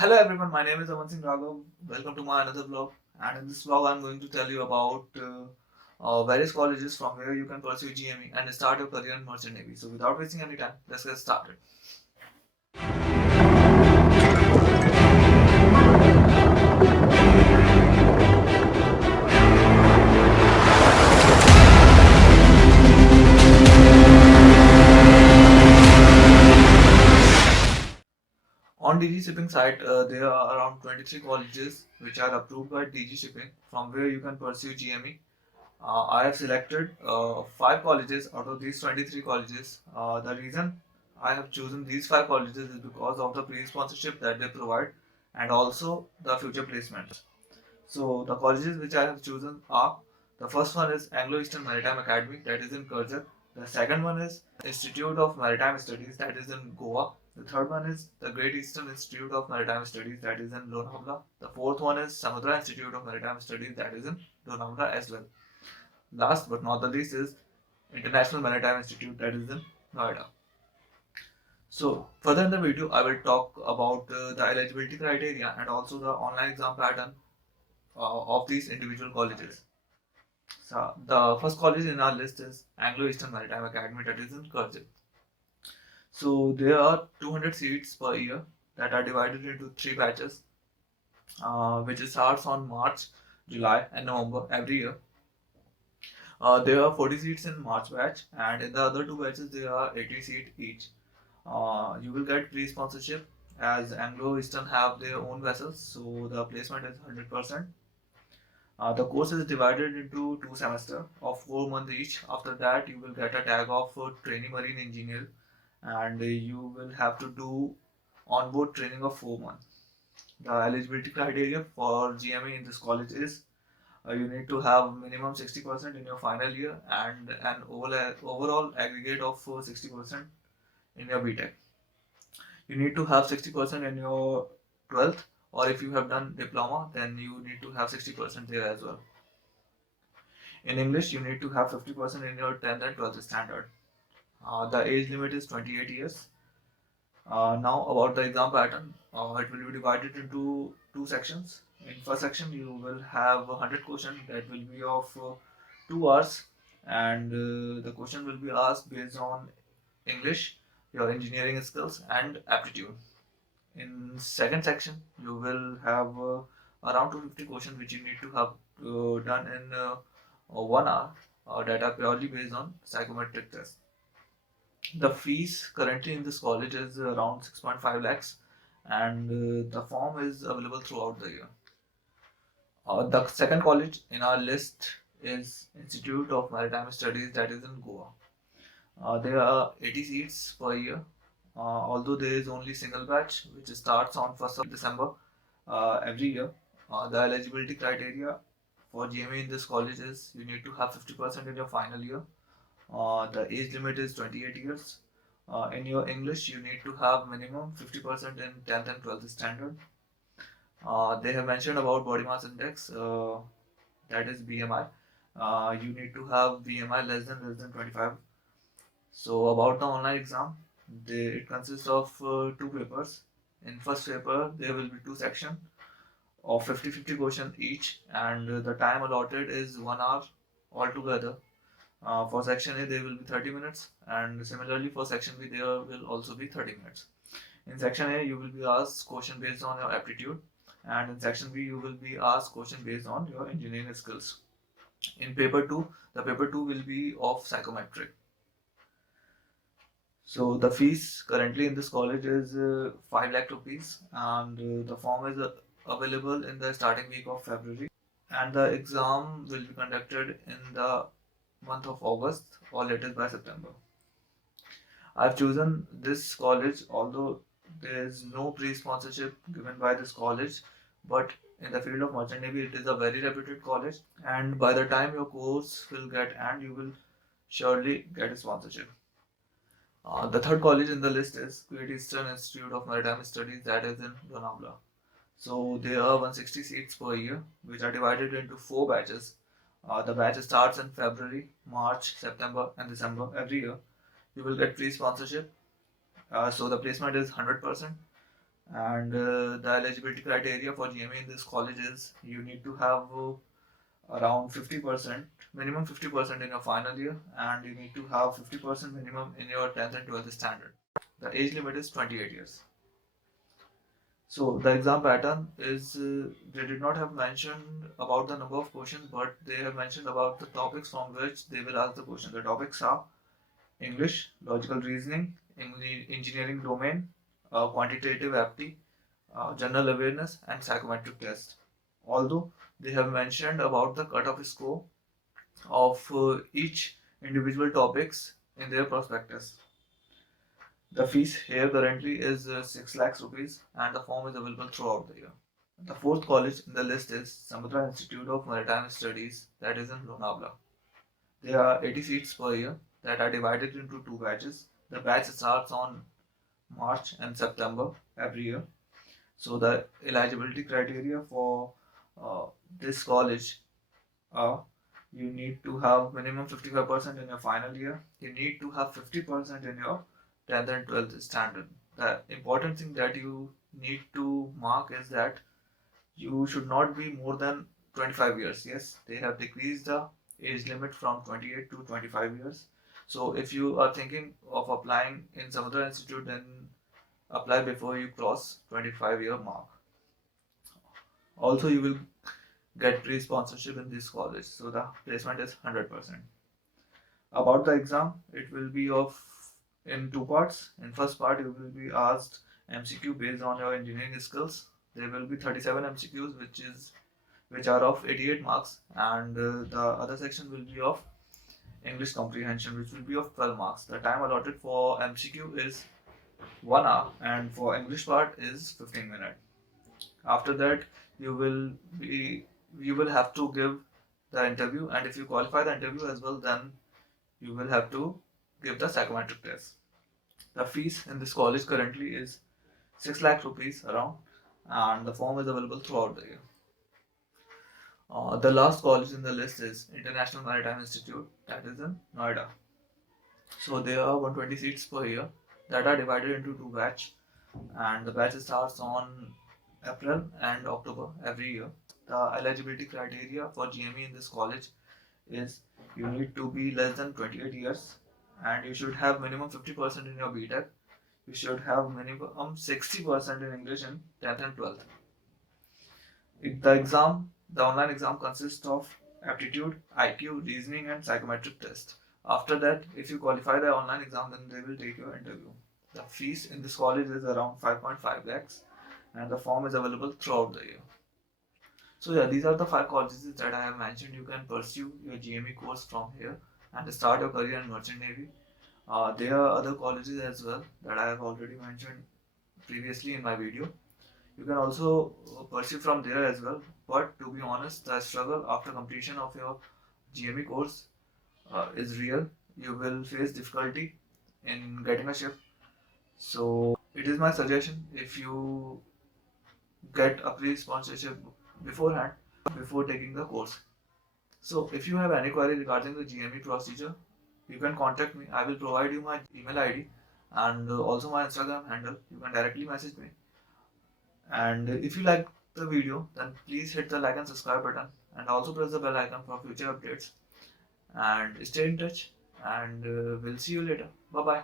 Hello everyone, my name is Aman Singh Raghav. Welcome to my another vlog. And in this vlog, I'm going to tell you about various colleges from where you can pursue GME and start your career in Merchant Navy. So without wasting any time, let's get started. On DG Shipping site, there are around 23 colleges which are approved by DG Shipping from where you can pursue GME. I have selected 5 colleges out of these 23 colleges. The reason I have chosen these 5 colleges is because of the pre-sponsorship that they provide and also the future placements. So the colleges which I have chosen are, the first one is Anglo-Eastern Maritime Academy, that is in Karjat. The second one is Institute of Maritime Studies, that is in Goa. The third one is the Great Eastern Institute of Maritime Studies, that is in Lonavala. The fourth one is Samudra Institute of Maritime Studies, that is in Lonavala as well. Last but not the least is International Maritime Institute, that is in Noida. So further in the video, I will talk about the eligibility criteria and also the online exam pattern of these individual colleges. So the first college in our list is Anglo-Eastern Maritime Academy, that is in Karjat. So there are 200 seats per year that are divided into 3 batches, which starts on March, July, and November every year. There are 40 seats in March batch, and in the other 2 batches there are 80 seats each. You will get free sponsorship as Anglo Eastern have their own vessels, so the placement is 100%. The course is divided into 2 semesters of 4 months each. After that, you will get a tag of trainee marine engineer, and you will have to do onboard training of 4 months. The eligibility criteria for GME in this college is you need to have minimum 60% in your final year and an overall aggregate of 60% in your BTech. You need to have 60% in your 12th, or if you have done diploma, then you need to have 60% there as well. In English, you need to have 50% in your 10th and 12th standard. The age limit is 28 years. Now about the exam pattern, it will be divided into 2 sections. In first section, you will have 100 questions that will be of 2 hours, and the question will be asked based on English, your engineering skills, and aptitude. In second section, you will have around 250 questions which you need to have done in 1 hour that are purely based on psychometric test. The fees currently in this college is around 6.5 lakhs, and the form is available throughout the year. The second college in our list is Institute of Maritime Studies, that is in Goa. There are 80 seats per year, although there is only single batch which starts on 1st of December every year. The eligibility criteria for GME in this college is you need to have 50% in your final year. The age limit is 28 years. In your English, you need to have minimum 50% in 10th and 12th standard. They have mentioned about body mass index, that is BMI. You need to have BMI less than 25. So about the online exam, it consists of 2 papers. In first paper, there will be 2 sections of 50-50 question each, and the time allotted is 1 hour altogether. For section A, there will be 30 minutes, and similarly for section B, there will also be 30 minutes. In section A, you will be asked question based on your aptitude, and in section B, you will be asked question based on your engineering skills. In paper 2, the paper 2 will be of psychometric. So the fees currently in this college is 5 lakh rupees, and the form is available in the starting week of February, and the exam will be conducted in the month of August or latest by September. I've chosen this college although there is no pre-sponsorship given by this college, but in the field of merchant navy it is a very reputed college, and by the time your course will get and you will surely get a sponsorship. The third college in the list is Great Eastern Institute of Maritime Studies, that is in Lonavala. So there are 160 seats per year, which are divided into 4 batches. The batch starts in February, March, September, and December every year. You will get free sponsorship, so the placement is 100%. And the eligibility criteria for GME in this college is you need to have around 50%, minimum 50% in your final year, and you need to have 50% minimum in your 10th and 12th standard. The age limit is 28 years. So the exam pattern is they did not have mentioned about the number of questions, but they have mentioned about the topics from which they will ask the question. The topics are English, logical reasoning, engineering domain, quantitative aptitude, general awareness, and psychometric test. Although they have mentioned about the cutoff score of each individual topics in their prospectus. The fees here currently is 6 lakhs rupees and the form is available throughout the year. The fourth college in the list is Samudra Institute of Maritime Studies, that is in Lonavala. There are 80 seats per year that are divided into two batches. The batch starts on March and September every year. So the eligibility criteria for uh, this college are you need to have minimum 55% in your final year. You need to have 50% in your 10th and 12th standard. The important thing that you need to mark is that you should not be more than 25 years. Yes, they have decreased the age limit from 28 to 25 years. So if you are thinking of applying in Samudra Institute, then apply before you cross 25-year mark. Also, you will get free sponsorship in this college, so the placement is 100%. About the exam, it will be of in two parts. In first part, you will be asked MCQ based on your engineering skills. There will be 37 MCQs, which are of 88 marks, and the other section will be of English comprehension, which will be of 12 marks. The time allotted for MCQ is 1 hour, and for English part is 15 minutes. After that, you will be you will have to give the interview, and if you qualify the interview as well, then you will have to give the psychometric test. The fees in this college currently is 6 lakh rupees around, and the form is available throughout the year. The last college in the list is International Maritime Institute, that is in Noida. So there are 120 seats per year that are divided into two batch, and the batch starts on April and October every year. The eligibility criteria for GME in this college is you need to be less than 28 years and you should have minimum 50% in your BTech. You should have minimum 60% in English in 10th and 12th. The online exam consists of aptitude, IQ, reasoning, and psychometric test. After that, if you qualify the online exam, then they will take your interview. The fees in this college is around 5.5 lakhs, and the form is available throughout the year. So yeah, these are the 5 colleges that I have mentioned. You can pursue your GME course from here and start your career in merchant navy. There are other colleges as well that I have already mentioned previously in my video. You can also pursue from there as well. But to be honest, the struggle after completion of your GME course is real. You will face difficulty in getting a ship. So it is my suggestion, if you get a free sponsorship beforehand, before taking the course. So if you have any query regarding the GME procedure, you can contact me. I will provide you my email ID and also my Instagram handle. You can directly message me. And if you like the video, then please hit the like and subscribe button and also press the bell icon for future updates. And stay in touch, and we'll see you later. Bye bye.